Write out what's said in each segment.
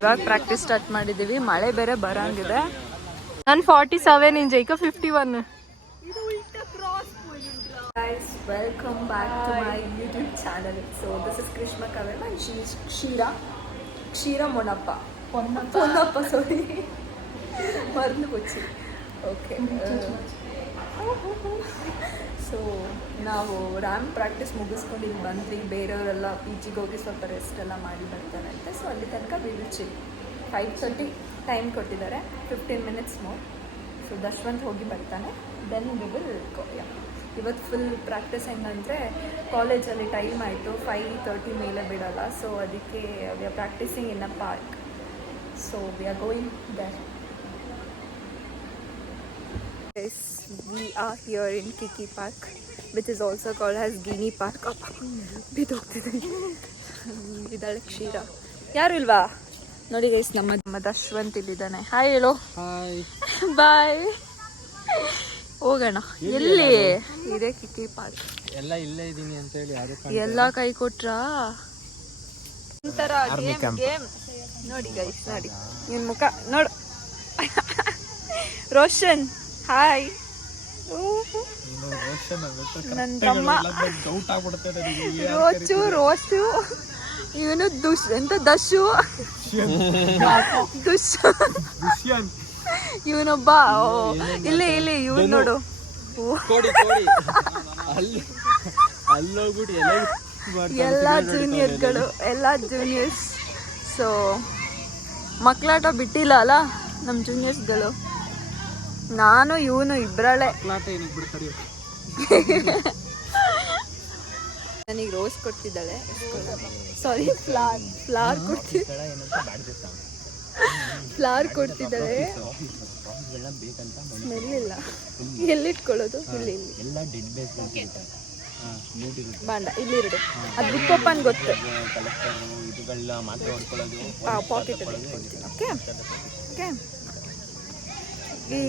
ಇವಾಗ practice start ಮಾಡಿದ್ದೀವಿ. ಮಳೆ ಬೇರೆ ಬರಂಗಿದೆ. ನಾನು 47 ಇಂಚ್ ಈಗ 51. Guys, welcome back to my YouTube channel. So this is Krishma Kavirma and she is Kshira Monappa. Ponnappa, sorry. Marnu Pochi. Okay. So ನಾವು RAM practice ಮುಗಿಸ್ಕೊಂಡು ಇಲ್ಲಿ ಬಂದ್ವಿ. ಬೇರೆಯವರೆಲ್ಲ ಪಿ ಜಿಗೆ ಹೋಗಿ ಸ್ವಲ್ಪ ರೆಸ್ಟ್ ಎಲ್ಲ ಮಾಡಿ ಬರ್ತಾರಂತೆ. ಸೊ ಅಲ್ಲಿ ತನಕ ವಿ ವಿಲ್ ಚಿಲ್. 5:30 ಟೈಮ್ ಕೊಟ್ಟಿದ್ದಾರೆ, 15 minutes ಮೋರ್. ಸೊ ದಶ್ವಂತ್ ಹೋಗಿ ಬರ್ತಾನೆ, ದೆನ್ ವಿ ವಿಲ್ ಗೋ. ಇವತ್ತು ಫುಲ್ ಪ್ರಾಕ್ಟೀಸ್ ಹೆಂಗಂದರೆ ಕಾಲೇಜಲ್ಲಿ ಟೈಮ್ ಆಯಿತು, 5:30 ಮೇಲೆ ಬಿಡೋಲ್ಲ. ಸೊ ಅದಕ್ಕೆ we are practising in a park. So we are going there. Yes, we are here in Kiki Park, which is also called as Gini Park. ಇದಳೆ ಕ್ಷೀರ. ಯಾರು ಇಲ್ವಾ ನೋಡಿ guys, ನಮ್ಮ ದಶ್ವಂತ್ ಇಲ್ಲಿದ್ದಾನೆ. ಹಾಯ್ ಹೇಳೋ. ಬಾಯ್. ಹೋಗೋಣ. ಎಲ್ಲಿ ಇದೆ ಕಿಕ್ಕಿ ಪಾರ್ಕ್? ಎಲ್ಲ ಇಲ್ಲೇ ಇದೀನಿ ಅಂತ ಹೇಳಿ ಎಲ್ಲ ಕೈ ಕೊಟ್ರಾ? ಒಂಥರ ಗೇಮ್ ನೋಡಿ ಗೈಸ್, ನೋಡಿ ನಿನ್ ಮುಖ ನೋಡು. ರೋಷನ್ ಹಾಯ್. ನನ್ನ ತಮ್ಮ ರೋಚು. ಇವನು ಎಂತ ದಶು. ಇವನೊಬ್ಬ ಇಲ್ಲಿ ಇವನು ನೋಡು. ಎಲ್ಲ ಜೂನಿಯರ್ಸ್. ಸೊ ಮಕ್ಕಳಾಟ ಬಿಟ್ಟಿಲ್ಲ ಅಲ್ಲ ನಮ್ಮ ಜೂನಿಯರ್ಸ್ಗಳು. ನಾನು ಇವನು ಇಬ್ಬರಳೆ. ನನಗೆ ರೋಸ್ ಕೊಡ್ತಿದ್ದಾಳೆ, ಸಾರಿ ಫ್ಲವರ್ ಕೊಡ್ತಿದ್ದಾಳೆ. ಸ್ಮೆಲ್ ಇಲ್ಲ, ಎಲ್ಲಿಟ್ಕೊಳ್ಳೋದು? ಇಲ್ಲಿ ಬಾಂಡ ಇಲ್ಲಿರಡು. ಅದು ಬಿಕ್ಕೋಪನ್ ಗೊತ್ತು, ಪಾಕೆಟ್. Okay okay. ಈ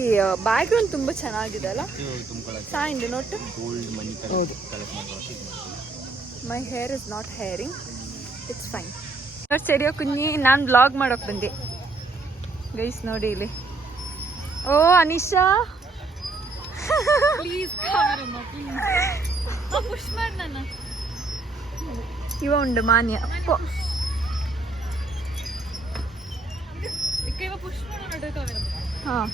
ಬ್ಯಾಕ್ ಗ್ರೌಂಡ್ ತುಂಬಾ ಚೆನ್ನಾಗಿದೆ ಅಲ್ಲ? ಚೆನ್ನಾಗಿದೆ ನೋಟು. My hair is not hearing, it's fine. ಸರಿಯೋ ಕುഞ്ഞി, ನಾನು ಬ್ಲಾಗ್ ಮಾಡೋಕೆ ಬಂದೆ ಗೈಸ್. ನೋಡಿ ಇಲ್ಲಿ. ಓ ಅನಿಶಾ, ಇವ ಉಂಡು ಮಾನ್ಯ. ಹಾಂ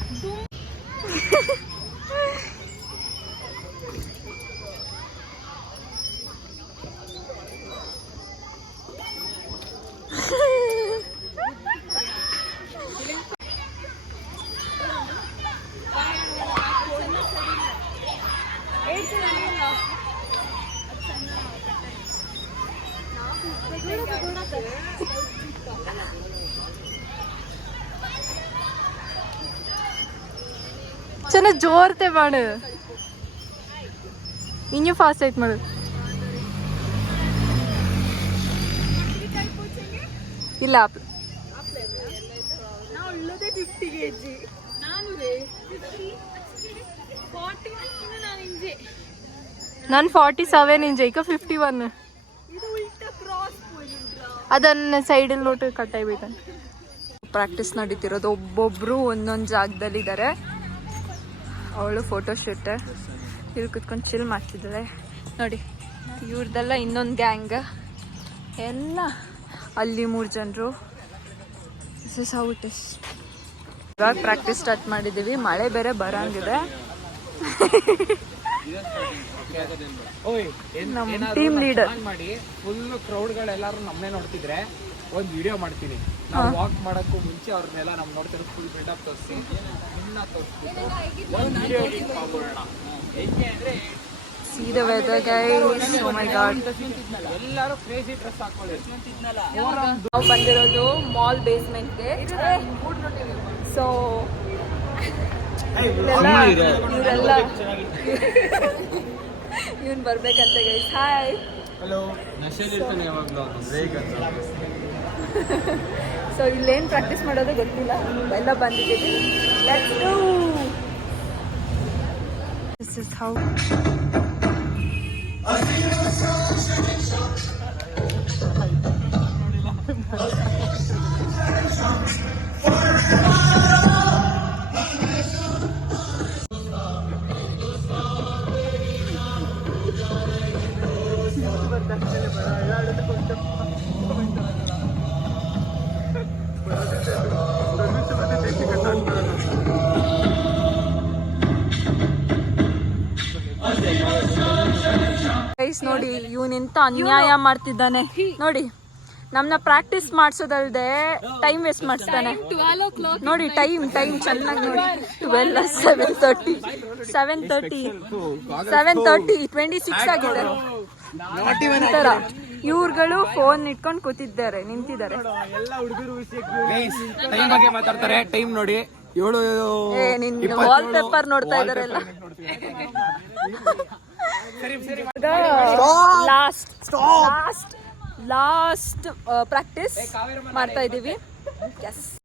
ಚೆನ್ನಾಗಿ ಜೋರ್ತೆ ಮಾಡು. ಇನ್ನೂ ಫಾಸ್ಟ್ ಆಯ್ತು ಮಾಡು. ಇಲ್ಲ ನಾನು 47 ಇಂಚ್ ಈಗ 51. ಅದನ್ನ ಸೈಡಲ್ಲಿ ನೋಟು ಕಟ್ಟಾಯ್ಬೇಕಂತ. ಪ್ರಾಕ್ಟೀಸ್ ನಡೀತಿರೋದು, ಒಬ್ಬೊಬ್ರು ಒಂದೊಂದು ಜಾಗದಲ್ಲಿದ್ದಾರೆ. ಅವಳು ಫೋಟೋ ಶೂಟ್ ಇಲ್ಲಿ ಕುತ್ಕೊಂಡು ಚಿಲ್ ಮಾಡ್ತಿದ್ದಾಳೆ ನೋಡಿ. ಇವ್ರದ್ದೆಲ್ಲ ಇನ್ನೊಂದು ಗ್ಯಾಂಗ್, ಎಲ್ಲ ಅಲ್ಲಿ 3 ಜನರು. This is how it is. ಇವಾಗ ಪ್ರಾಕ್ಟೀಸ್ ಸ್ಟಾರ್ಟ್ ಮಾಡಿದ್ದೀವಿ. ಮಳೆ ಬೇರೆ ಬರಂಗಿದೆ. ನಮ್ಮ ಟೀಮ್ ಲೀಡರ್ ಮಾಡಿ ಫುಲ್ ಕ್ರೌಡ್ಗಳೆಲ್ಲರೂ ನಮ್ಮನ್ನೇ ನೋಡ್ತಿದ್ರೆ ಒಂದು ವಿಡಿಯೋ ಮಾಡ್ತೀನಿ. ನಾವು ವಾಕ್ ಮಾಡೋಕ್ಕೂ ಮುಂಚೆ ಅವ್ರನ್ನೆಲ್ಲ ನಮ್ಮ ನೋಡ್ತಾರೆ. ಫುಲ್ ಬಿಲ್ಡಪ್ ತೋರಿಸಿ ನಿಮ್ಮನ್ನ ತೋರಿಸ್ಬಿಟ್ಟು ಒಂದು ವಿಡಿಯೋ ಎಡಿಟ್ ಮಾಡೋಣ. ಹೆಂಗೆ ಅಂದರೆ see the weather guys. Oh my god, ಎಲ್ಲರೂ ಕ್ರೇಜಿ ಡ್ರೆಸ್ ಹಾಕೊಳ್ಳಿ. ನಾವು ಬಂದಿರೋದು ಮಾಲ್ ಬೇಸ್ಮೆಂಟ್ಗೆ. ಸೊ ಇವರೆಲ್ಲ ಇವನ್ ಬರ್ಬೇಕಂತ ಗೈಸ್. ಹಾಯ್. ಹಲೋ. ನಶೆಲಿರ್ತಾನೆ ಯಾವಾಗಲೂ ಬ್ರೇಕ್ ಅಂತ. ಸೊ ಇಲ್ಲೇನು ಪ್ರಾಕ್ಟೀಸ್ ಮಾಡೋದೇ ಗೊತ್ತಿಲ್ಲ, ಎಲ್ಲ ಬಂದಿದ್ದೀವಿ. Let's go. This is how guys ನೋಡಿ ಇವನಿಂತ ಅನ್ಯಾಯ ಮಾಡ್ತಿದ್ದಾನೆ ನೋಡಿ. ನಮ್ನ ಪ್ರಾಕ್ಟೀಸ್ ಮಾಡ್ಸೋದಲ್ದೆ ಟೈಮ್ ವೇಸ್ಟ್ ಮಾಡಿಸ್ತಾನೆ ನೋಡಿ. ಟೈಮ್ ಚೆನ್ನಾಗಿ ನೋಡಿ. 7:30 26 ಆಗಿದೆ. ಈ ತರ ಇವ್ರುಗಳು ಫೋನ್ ಇಟ್ಕೊಂಡು ಕೂತಿದ್ದಾರೆ, ನಿಂತಿದ್ದಾರೆ. ಟೈಮ್ ಬಗ್ಗೆ ಮಾತಾಡ್ತಾರೆ. ಟೈಮ್ ನೋಡಿ 7 ನಿನ್ ವಾಲ್ ಪೇಪರ್ ನೋಡ್ತಾ ಇದಾರೆ ಎಲ್ಲ. ಲಾಸ್ಟ್ ಪ್ರಾಕ್ಟೀಸ್ ಮಾಡ್ತಾ ಇದೀವಿ. ಎಸ್